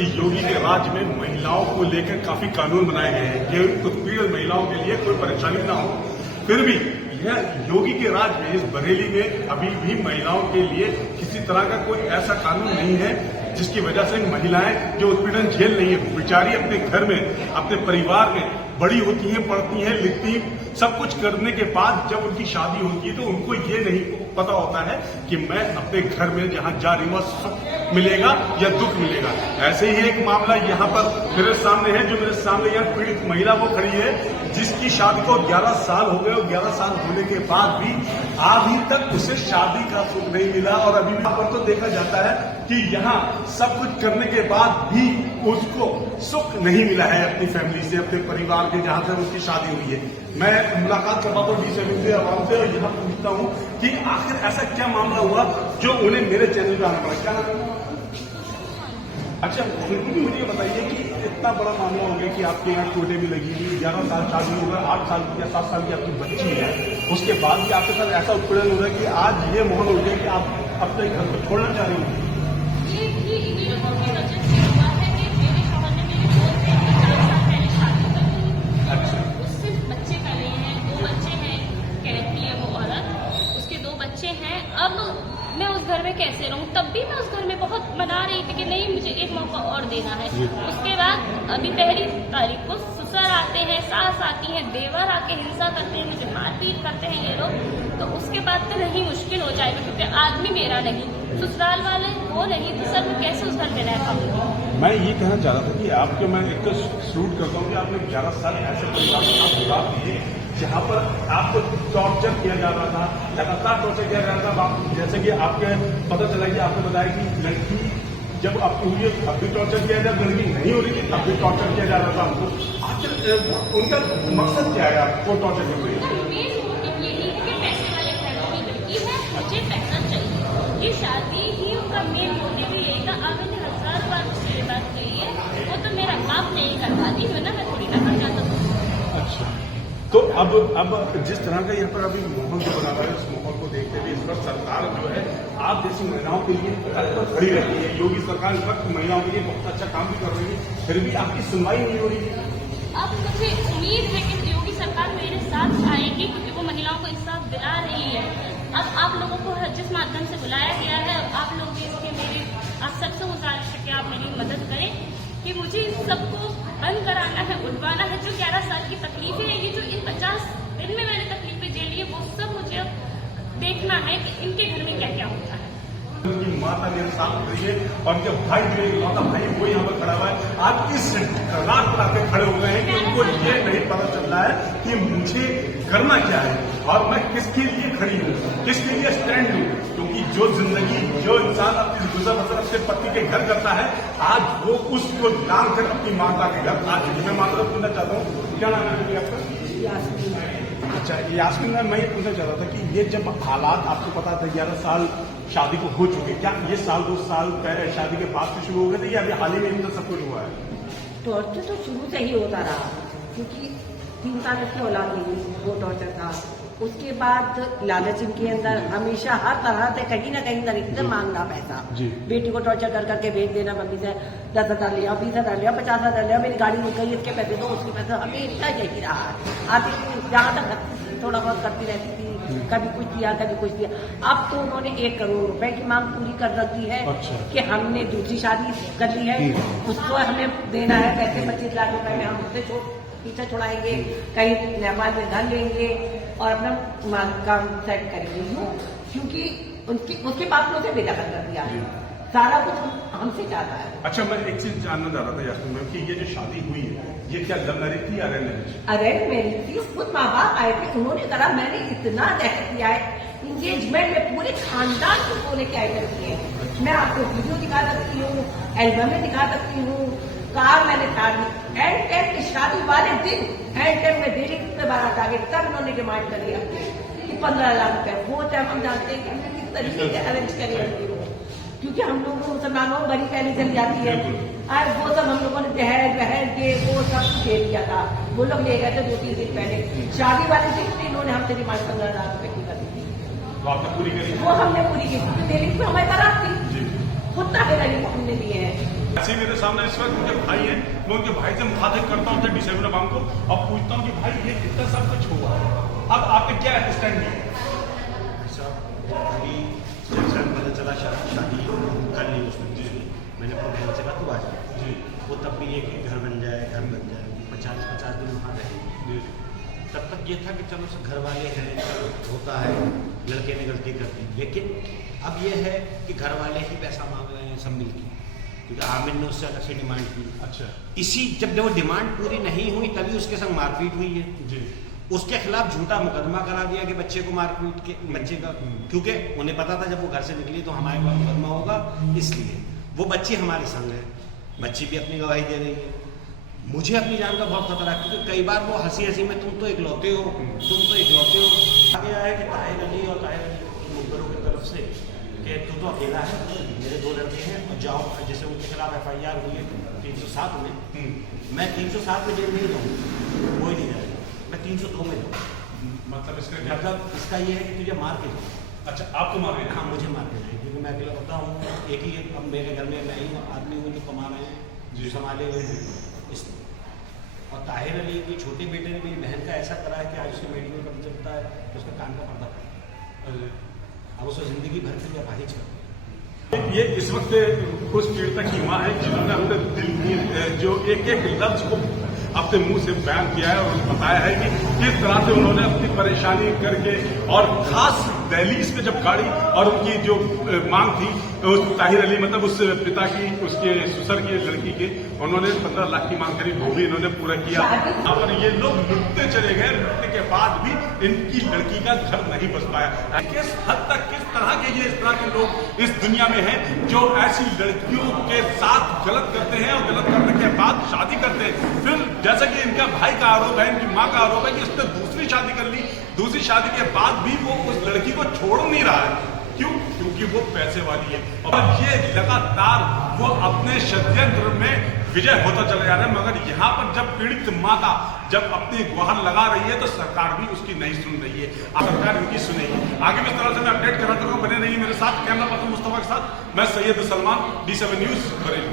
योगी के राज्य में महिलाओं को लेकर काफी कानून बनाए गए हैं कि उत्पीड़ित महिलाओं के लिए कोई परेशानी ना हो। फिर भी यह योगी के राज्य में इस बरेली में अभी भी महिलाओं के लिए किसी तरह का कोई ऐसा कानून नहीं है जिसकी वजह से महिलाएं जो उत्पीड़न झेल रही है, बेचारी अपने घर में अपने परिवार में बड़ी होती हैं, पढ़ती हैं, लिखती हैं, सब कुछ करने के बाद जब उनकी शादी होती है तो उनको ये नहीं पता होता है कि मैं अपने घर में जहां जा रही हूं सुख मिलेगा या दुख मिलेगा। ऐसे ही एक मामला यहाँ पर मेरे सामने है, जो मेरे सामने यह पीड़ित महिला वो खड़ी है जिसकी शादी को 11 साल हो गए और 11 साल होने के बाद भी अभी तक उसे शादी का सुख नहीं मिला। और अभी भी पर तो देखा जाता है कि यहाँ सब कुछ करने के बाद भी उसको सुख नहीं मिला है अपनी फैमिली से, अपने परिवार के जहां से उसकी शादी हुई है। मैं मुलाकात करवाता हूँ डी7 से आवाम से और यहाँ पूछता हूँ कि आखिर ऐसा क्या मामला हुआ जो उन्हें मेरे चैनल पर आना पड़ा। क्या अच्छा, फिर भी मुझे बताइए कि इतना बड़ा मामला हो गया कि आपके यहाँ कोटे में लगी हुई 11 साल शादी हो गया, 8 साल की या 7 साल की आपकी बच्ची है, उसके बाद भी आपके साथ ऐसा उत्पीड़न हो रहा है कि आज ये माहौल हो गया कि आप अपने घर को छोड़ना चाह रही हैं। मैं उस घर में कैसे रहूं? तब भी मैं उस घर में बहुत मना रही थी कि नहीं, मुझे एक मौका और देना है। उसके बाद अभी 1 तारीख को ससुर आते हैं, सास आती है, देवर आके हिंसा करते हैं, मुझे मारपीट करते हैं ये लोग। तो उसके बाद तो नहीं, मुश्किल हो जाएगा क्योंकि आदमी मेरा नहीं, ससुराल वाले वो नहीं, तो सर मैं कैसे उस घर में रह पाऊंगी? मैं ये कहना चाह रहा था कि आपके मैं एक तो शूट करता हूँ कि आपने 11 साल ऐसे परिवार के साथ गुजार दिए जहाँ पर आपको टॉर्चर किया जा रहा था, लगातार टॉर्चर किया जा रहा था। जैसे कि आपके पता चला कि आपने बताया कि लड़की जब आपकी हुई है अब भी टॉर्चर किया जा रहा, लड़की नहीं हो रही थी तब भी टॉर्चर किया जा रहा था हमको। आखिर उनका मकसद क्या है आपको टॉर्चर करने का? यही है कि पैसे वाले घर की लड़की है, मुझे पैसा चाहिए। ये शादी ही उनका मेन मोटिव यही था। अब मैंने 1000 बार उससे ये बात कही है, वो तो मेरा बाप नहीं करवाती है ना, मैं थोड़ी ना कर जाता हूँ। अच्छा, तो अब जिस तरह का यहाँ पर अभी माहौल जो बना हुआ है उस माहौल को देखते हुए इस वक्त सरकार जो है आप जैसी महिलाओं के लिए खड़ी रहती है। योगी सरकार इस वक्त महिलाओं के लिए बहुत अच्छा काम भी कर रही है, फिर भी आपकी सुनवाई नहीं हो रही है। अब मुझे उम्मीद है कि योगी सरकार मेरे साथ आएगी क्योंकि वो महिलाओं को इंसाफ दिला रही है। अब आप लोगों को जिस माध्यम से बुलाया गया है, आप लोग भी इसके मेरे आप सबसे गुजारिश है कि आप मेरी मदद करें कि मुझे इन सबको बंद कराना है, उठवाना है। जो 11 साल की तकलीफें हैं, ये जो इन 50 दिन में मैंने तकलीफें झेली है, वो सब मुझे देखना है कि इनके घर में क्या क्या होता है। उनकी माता मेरे साथ खड़ी है और उनके भाई जो एक माता भाई वो यहाँ पर खड़ा हुआ है। आज इस रात पर आके खड़े हो गए हैं कि उनको ये नहीं पता चल रहा है कि मुझे करना क्या है और मैं किसके लिए खड़ी हूँ, किसके लिए स्टैंड हूँ। क्योंकि जो जिंदगी जो इंसान अपनी गुजर बसर अपने पति के घर करता है, आज वो उसको लांग कर अपनी माता के घर आ चुकी। मैं माता पूछना चाहता हूँ, क्या नाम है आपका? अच्छा, यास्मीन मैम, मैं ये पूछना चाह रहा था कि ये जब हालात आपको पता था 11 साल शादी को हो चुके, क्या ये साल 2 साल पहले शादी के बाद से शुरू हो गए थे या अभी हाल ही में इतना सब कुछ हुआ है? टॉर्चर तो शुरू से ही होता रहा क्योंकि 3 साल इसकी औलाद नहीं हुई, वो टॉर्चर था। उसके बाद लालच इनके अंदर हमेशा हर तरह से कहीं ना कहीं तरीके से मांगना पैसा, बेटी को टॉर्चर कर करके भेज देना, मम्मी से 10,000 लिया, 20,000 लिया, 50,000 लिया, मेरी गाड़ी रुक गई, इसके पैसे दो, उसके पैसे, हमेशा यही रहा। आती जहाँ तक थोड़ा बहुत करती रहती थी, कभी कुछ दिया कभी कुछ दिया। अब तो उन्होंने 1 करोड़ रुपए की मांग पूरी कर रखी है। अच्छा। कि हमने दूसरी शादी कर ली है, उसको हमें देना है पैसे, 25 लाख रुपए में हम उससे पीछे छुड़ाएंगे, कहीं नेपाल में घर लेंगे और अपना काम सेट करेंगे। क्योंकि उसके बाप ने उसे बेदखल कर दिया, सारा कुछ हमसे चाहता है। अच्छा, मैं एक चीज जानना चाह रहा था यास्मीन मैम कि ये जो शादी हुई है ये क्या लव मैरिज थी या अरेंज मैरिज? अरेंज मैरिज थी, खुद माँ बाप आए थे, उन्होंने करा। मैंने इतना जहर किया है इंगेजमेंट में, पूरे खानदान को सोने के आइटम किए हैं। मैं आपको वीडियो दिखा सकती हूँ, एल्बम में दिखा सकती हूँ, कार मैंने शादी एंड टाइम की शादी वाले दिन एंड टाइम में दिल्ली पे बारात आ गई, तब उन्होंने डिमांड करी कि 15 लाख रुपए। वो टाइम हम जानते हैं कि हमने किस तरीके से अरेंज करी होती हो, क्योंकि हम लोग मुसलमानों में बड़ी पहले चली जाती है। और वो सब हम लोगों ने दहेज वहज के वो सब दे दिया था, वो लोग ले गए थे 2-3 दिन पहले। शादी वाले दिन इन्होंने हमसे डिमांड 15 लाख रुपए की कर दी थी, तो आपने पूरी करी? वो हमने पूरी की, क्योंकि दिल्ली में हमारी बारात थी, खुद ना हमने दिए हैं। ऐसे मेरे सामने इस वक्त उनके भाई हैं, मैं उनके भाई से मुखातिब करता हूँ डी7 अवाम को और पूछता हूँ कि भाई ये कितना सब कुछ हुआ, अब आपने क्या स्टैंड लिया? अभी जैसा पता चला शादी कर ली उसने, मैंने अपने बहन से कहा तू आ जा जी। वो तब भी ये कि घर बन जाए 50 दिन वहाँ रहे। तब तक ये था कि चलो घर वाले हैं, चलो होता है, लड़के ने गलती कर दी। लेकिन अब ये है कि घर वाले ही पैसा मांग रहे हैं सब मिलके, क्योंकि आमिर ने उससे अलग से डिमांड की। अच्छा, इसी जब वो डिमांड पूरी नहीं हुई तभी उसके संग मारपीट हुई है जी। उसके खिलाफ झूठा मुकदमा करा दिया कि बच्चे को मारपीट के बच्चे का, क्योंकि उन्हें पता था जब वो घर से निकली तो हमारे पास मुकदमा होगा, इसलिए वो बच्ची हमारे संग है, बच्ची भी अपनी गवाही दे रही है। मुझे अपनी जान का बहुत खतरा है, क्योंकि कई बार वो हंसी हंसी में तुम तो इकलौते हो आ गया है कि ताहिर अली और ताहिर अली मुखबरों की तरफ से कि तू तो अकेला है, मेरे 2 लड़के हैं और जाओ, जैसे उनके खिलाफ FIR हुई है 307 में, मैं 307 में जेल नहीं जाऊँगा, कोई नहीं जाएगा, मैं 302 में जाऊँ। मतलब इसका ये है कि तुझे मार के जाऊँ। अच्छा, आपको मार रहे हैं? हाँ, मुझे मार के जाए, क्योंकि मैं अकेला होता हूँ, एक ही अब मेरे घर में मैं ही आदमी हूँ जो कमा रहे हैं, जो संभाले हुए हैं इसलिए। और ताहिर अली की छोटे बेटे ने मेरी बहन का ऐसा करा है कि आज उसके मेडिकल का चलता है तो उसका कान का पर्दा पड़ा, अब उसको जिंदगी भर के लिए अपाहिज कर। ये इस वक्त उस पीड़िता की माँ है जिन्होंने अपने दिल की जो एक लफ्ज को अपने मुंह से बयान किया है और बताया है कि किस तरह से उन्होंने अपनी परेशानी करके और खास दहलीज पे जब गाड़ी और उनकी जो मांग थी उस ताहिर अली मतलब उस पिता की उसके ससुर की लड़की के, उन्होंने 15 लाख की मांग करी, वो भी इन्होंने पूरा किया। और ये लोग लुटते चले गए, लुटने के बाद भी इनकी लड़की का घर नहीं बच पाया। किस हद तक किस तरह के ये इस तरह के लोग इस दुनिया में हैं जो ऐसी लड़कियों के साथ गलत करते हैं और गलत करने के बाद शादी करते हैं, फिर जैसा कि इनका भाई का आरोप है, इनकी माँ का आरोप है कि इसने दूसरी शादी कर ली, दूसरी शादी के बाद भी वो उस लड़की को छोड़ नहीं रहा है। क्यों? क्योंकि वो पैसे वाली है और ये लगातार वो अपने षड्यंत्र में विजय होता चला जा रहा है। मगर यहाँ पर जब पीड़ित माता जब अपनी गुहार लगा रही है तो सरकार भी उसकी नहीं सुन रही है, सरकार इनकी सुनेगी। आगे भी इस तरह से मैं अपडेट कराता रहूँ, बने रहिए मेरे साथ। कैमरा पर्सन मुस्तफा के साथ मैं सैयद सलमान, डी7 न्यूज बरेली।